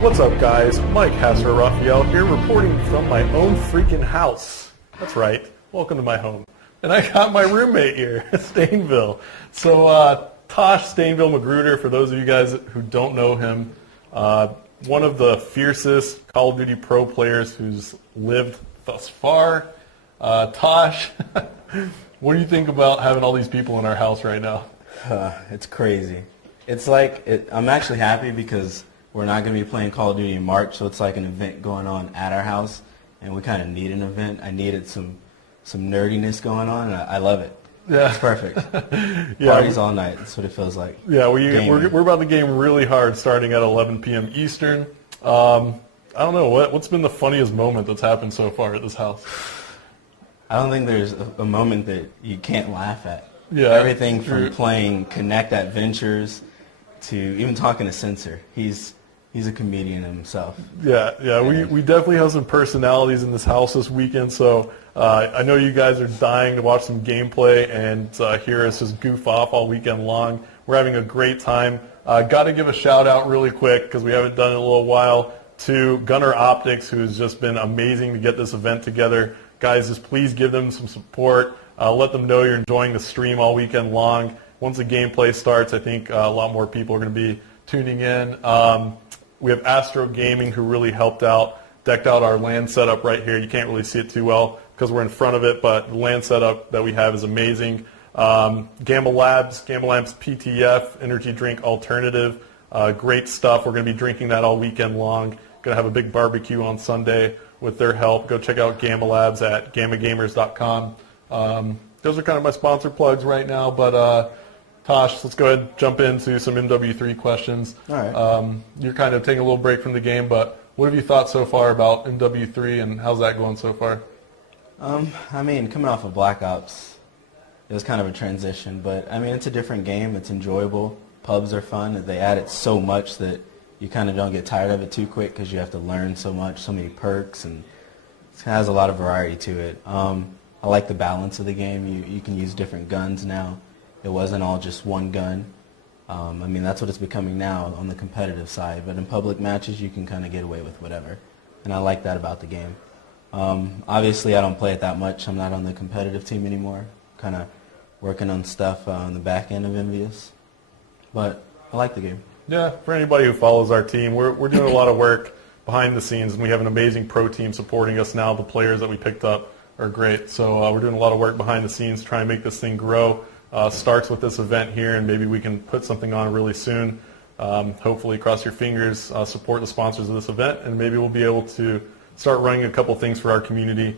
What's up, guys? Mike Hastro Raphael here, reporting from my own freaking house. That's right. Welcome to my home. And I got my roommate here, Stainville. So, Tosh Stainville Magruder, for those of you guys who don't know him, one of the fiercest Call of Duty pro players who's lived thus far. Tosh, what do you think about having all these people in our house right now? It's crazy. It's like, I'm actually happy because we're not going to be playing Call of Duty in March, so it's like an event going on at our house, and we kind of need an event. I needed some nerdiness going on, and I love it. Yeah. It's perfect. Yeah, parties all night. That's what it feels like. Yeah, we're about to game really hard starting at 11 p.m. Eastern. I don't know, what's been the funniest moment that's happened so far at this house? I don't think there's a moment that you can't laugh at. Yeah, everything from playing Connect Adventures to even talking to Censor. He's a comedian himself. Yeah, we definitely have some personalities in this house this weekend, so I know you guys are dying to watch some gameplay and hear us just goof off all weekend long. We're having a great time. Got to give a shout out really quick, because we haven't done it in a little while, to GunnarOptiks, who's just been amazing to get this event together. Guys, just please give them some support. Let them know you're enjoying the stream all weekend long. Once the gameplay starts, I think a lot more people are going to be tuning in. We have OpTic Gaming, who really helped out, decked out our LAN setup right here. You can't really see it too well because we're in front of it, but the LAN setup that we have is amazing. Gamma Labs PTF, energy drink alternative, great stuff. We're going to be drinking that all weekend long. Going to have a big barbecue on Sunday with their help. Go check out Gamma Labs at gammagamers.com. Those are kind of my sponsor plugs right now, but Tosh, let's go ahead and jump into some MW3 questions. All right. You're kind of taking a little break from the game, but what have you thought so far about MW3, and how's that going so far? I mean, coming off of Black Ops, it was kind of a transition, but I mean, it's a different game. It's enjoyable. Pubs are fun. They added so much that you kind of don't get tired of it too quick because you have to learn so much, so many perks, and it has a lot of variety to it. I like the balance of the game. You can use different guns now. It wasn't all just one gun. I mean, that's what it's becoming now on the competitive side. But in public matches, you can kind of get away with whatever. And I like that about the game. Obviously, I don't play it that much. I'm not on the competitive team anymore. Kind of working on stuff on the back end of EnVyUs. But I like the game. Yeah, for anybody who follows our team, we're doing a lot of work behind the scenes, and we have an amazing pro team supporting us now. The players that we picked up are great. So we're doing a lot of work behind the scenes trying to make this thing grow. Starts with this event here, and maybe we can put something on really soon. Hopefully, cross your fingers, support the sponsors of this event, and maybe we'll be able to start running a couple things for our community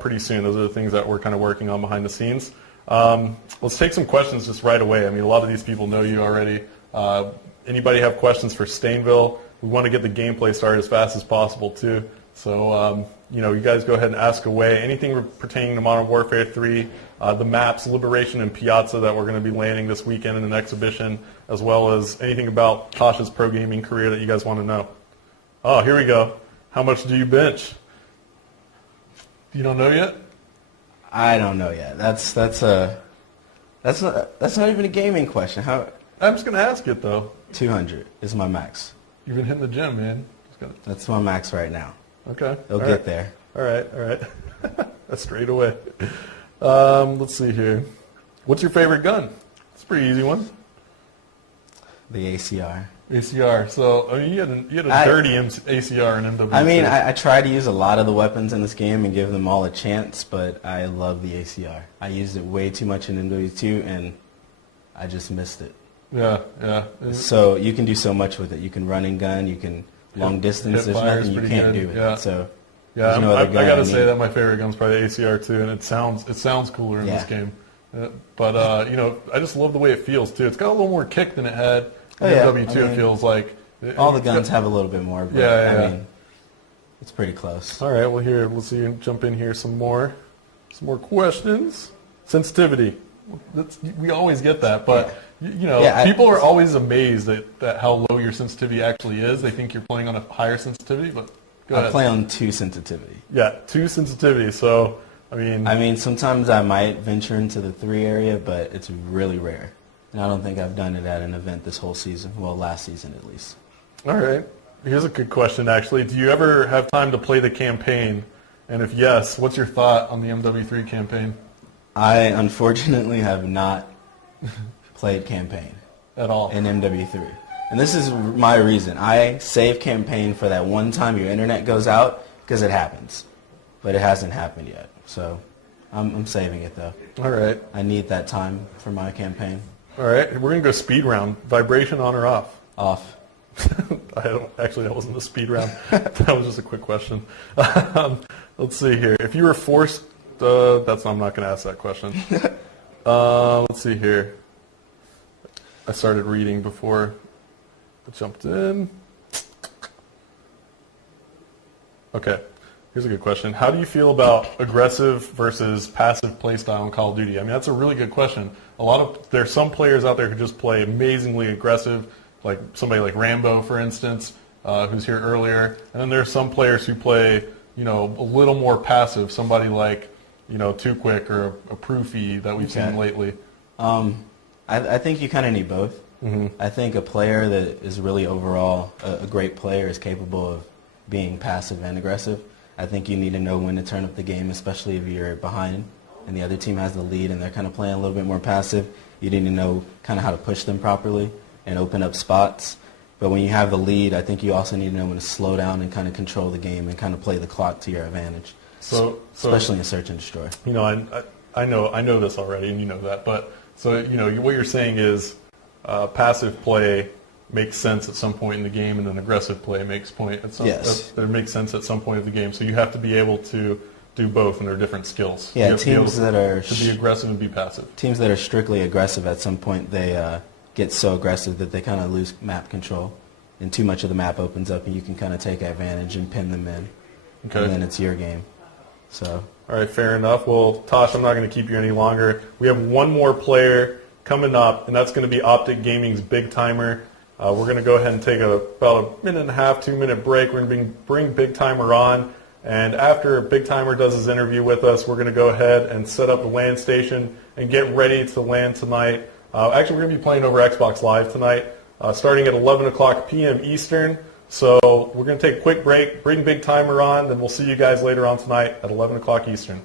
pretty soon. Those are the things that we're kind of working on behind the scenes. Let's take some questions just right away. I mean, a lot of these people know you already. Anybody have questions for Stainville? We want to get the gameplay started as fast as possible, too. So, you guys go ahead and ask away. Anything pertaining to Modern Warfare 3, the maps, Liberation and Piazza that we're going to be landing this weekend in an exhibition, as well as anything about Tosh's pro gaming career that you guys want to know. Oh, here we go. How much do you bench? You don't know yet? I don't know yet. That's not even a gaming question. I'm just going to ask it, though. 200 is my max. You've been hitting the gym, man. That's my max right now. Okay. They'll get there. All right. That's straight away. Let's see here. What's your favorite gun? It's a pretty easy one. The ACR. ACR. So, I mean, you had a dirty ACR in MW2. I mean, I try to use a lot of the weapons in this game and give them all a chance, but I love the ACR. I used it way too much in MW2, and I just missed it. Yeah. So you can do so much with it. You can run and gun. You can long distance. There's nothing you can't do with it. So yeah, I gotta say that my favorite gun's probably the ACR too, and it sounds cooler in this game. But I just love the way it feels too. It's got a little more kick than it had in MW2. It feels like all the guns have a little bit more. But I mean, it's pretty close. All right, well here, let's see. Jump in here some more questions. Sensitivity. We always get that, but people are always amazed at how low your sensitivity actually is. They think you're playing on a higher sensitivity, but go ahead. I play on 2 sensitivity. Yeah, 2 sensitivity. So, I mean, sometimes I might venture into the 3 area, but it's really rare. And I don't think I've done it at an event this whole season. Well, last season at least. All right. Here's a good question, actually. Do you ever have time to play the campaign? And if yes, what's your thought on the MW3 campaign? I unfortunately have not played campaign At all? in MW3. And this is my reason. I save campaign for that one time your internet goes out because it happens. But it hasn't happened yet. So I'm saving it, though. All right. I need that time for my campaign. All right. We're going to go speed round. Vibration on or off? Off. Actually, that wasn't a speed round. That was just a quick question. Let's see here. If you were forced, I'm not going to ask that question. Let's see here. I started reading before I jumped in. Okay. Here's a good question. How do you feel about aggressive versus passive play style in Call of Duty? I mean, that's a really good question. There's some players out there who just play amazingly aggressive, like somebody like Rambo, for instance, who's here earlier. And then there's some players who play, a little more passive, somebody like, Too Quick or a Proofy that we've seen lately. I think you kind of need both. Mm-hmm. I think a player that is really overall a great player is capable of being passive and aggressive. I think you need to know when to turn up the game, especially if you're behind and the other team has the lead and they're kind of playing a little bit more passive. You need to know kind of how to push them properly and open up spots. But when you have the lead, I think you also need to know when to slow down and kind of control the game and kind of play the clock to your advantage, especially in Search and Destroy. I know this already, and you know that. But so what you're saying is passive play makes sense at some point in the game, and then aggressive play makes sense at some point of the game. So you have to be able to do both, and they're different skills. Yeah, teams that are to be aggressive and be passive. Teams that are strictly aggressive at some point, they get so aggressive that they kind of lose map control, and too much of the map opens up, and you can kind of take advantage and pin them in, and then it's your game. So. All right, fair enough. Well, Tosh, I'm not going to keep you any longer. We have one more player coming up, and that's going to be OpTic Gaming's Big Timer. We're going to go ahead and take about a minute and a half, 2-minute break. We're going to bring Big Timer on, and after Big Timer does his interview with us, we're going to go ahead and set up the LAN station and get ready to LAN tonight. Actually, we're going to be playing over Xbox Live tonight, starting at 11 o'clock p.m. Eastern. So we're going to take a quick break, bring Big Timer on, then we'll see you guys later on tonight at 11 o'clock Eastern.